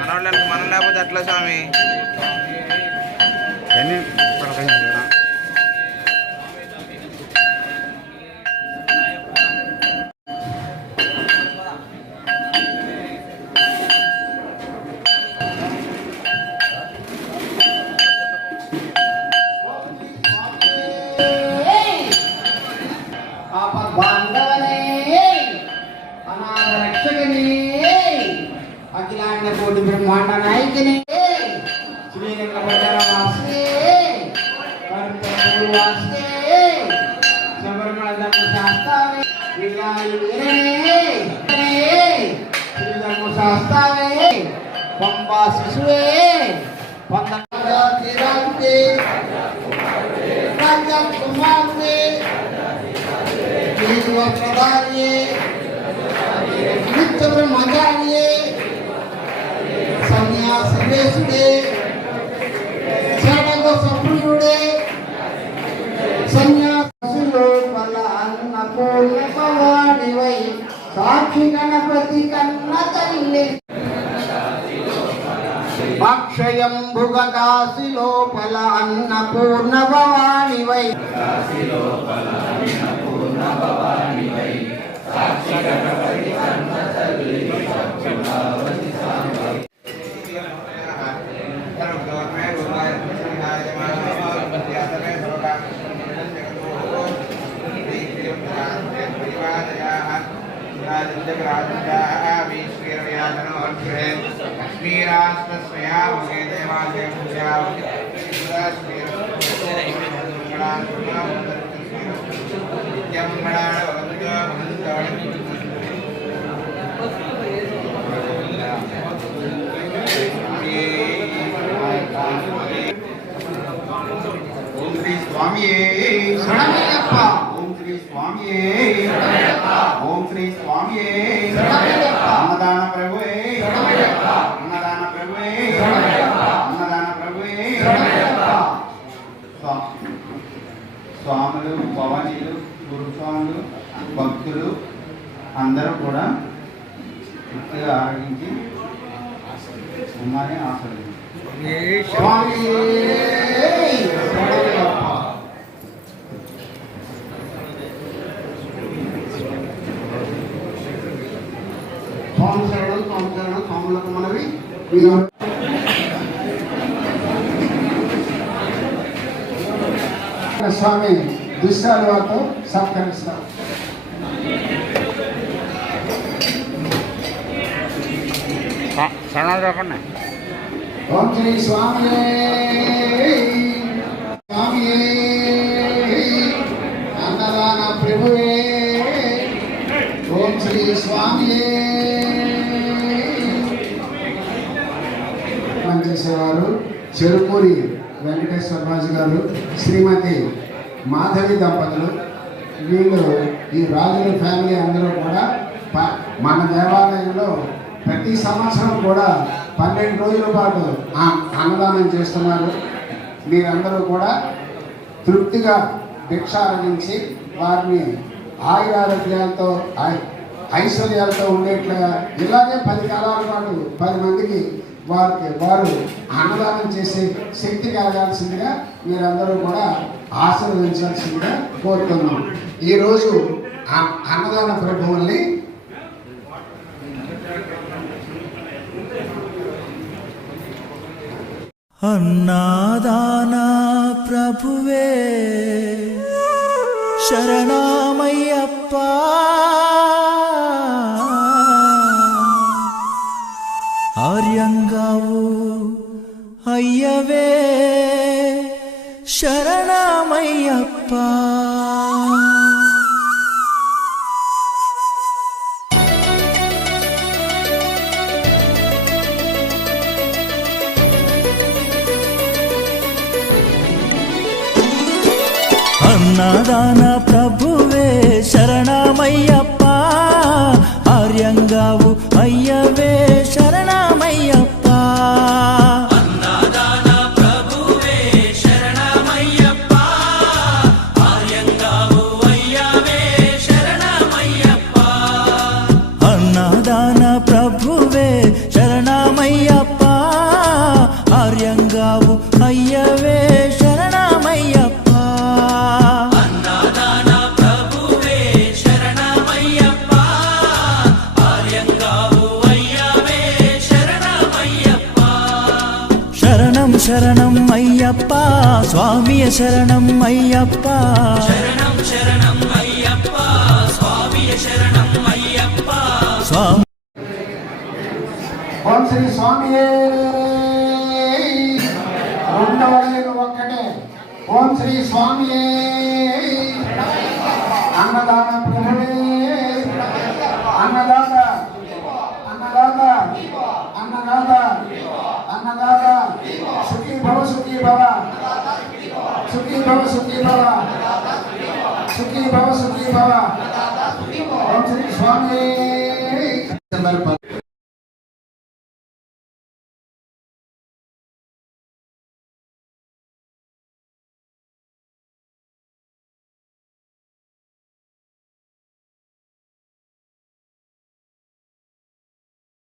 మనం మనం లేకపోతే అట్లా స్వామి? బ్రహ్మాండ నాయకనే. శబరిమల ధర్మ వీరనే శ్రీధర్మ శాస్త్రావే పంబా శిశువే. సన్యాసవేశుడే షడగ సప్రియుడే సన్యాసులు పల అన్నపూర్ణ భవానివై సాక్షి గణపతి కన్న తల్లి. అక్షయం భుగ కాశి లోపల అన్నపూర్ణ భవానివై. ఓం శ్రీ స్వామియే శరణమయ్యప్ప ఓం శ్రీ స్వామియే. ఓం శ్రీ స్వామియే. అన్నదాన ప్రభువే. అన్నదాన ప్రభువే. అన్నదాన ప్రభువే. స్వాములు భవానీలు గురుస్వాములు భక్తులు అందరూ కూడా పూర్తిగా ఆరోగించి ఉన్నారని ఆశ్రయించారు స్వామి శరణమయ్యప్ప స్వామి శరణం స్వామి శరణం స్వాములకు మనవి స్వామి దుశ్శాలువాతో సత్కరిస్తారు శరణాలు చెప్పండి. ఓం శ్రీ స్వామి చెరుకూరి వెంకటేశ్వరరాజు గారు శ్రీమతి మాధవి దంపతులు వీళ్ళు ఈ రాజుల ఫ్యామిలీ అందరూ కూడా ప- మన దేవాలయంలో ప్రతి సంవత్సరం కూడా పన్నెండు రోజుల పాటు ఆ- అన్నదానం చేస్తున్నారు. మీరందరూ కూడా తృప్తిగా భిక్షారగించి వారిని ఆయురారోగ్యాలతో ఐ- ఐశ్వర్యాలతో ఉండేట్లుగా ఇలాగే పది కాలాల పాటు పది మందికి వారికి వారు అన్నదానం చేసే శక్తి కలగాల్సిందిగా మీరందరూ కూడా ఆశీర్వదించాల్సిందిగా కోరుతున్నాం. ఈరోజు అన్నదాన ప్రభువుల్ని అన్నాదాన ప్రభువే శరణామయ్యప్పా. రామయ్యప్ప. అన్నదాన ప్రభువే శరణమయ్యప్ప. ఆర్యంగావు ప్రభువే శరణమయ్యప్ప ఆర్యంగావు అయ్యవే శరణమయ్యప్ప. శరణం శరణం అయ్యప్ప స్వామియ శరణం అయ్యప్ప. స్వామి శ్రీ స్వామియే. రెండవ లేదు ఒక్కటే. ఓం శ్రీ స్వామియే. అన్నదాన ప్రభుడే అన్నదాత. అన్నదాత. అన్నదాత. అన్నదాత. సుఖీ భవ సుఖీ భవ. సుఖీ భవ సుఖీ భవ. సుఖీ భవ సుఖీ భవ. ఓం శ్రీ స్వామి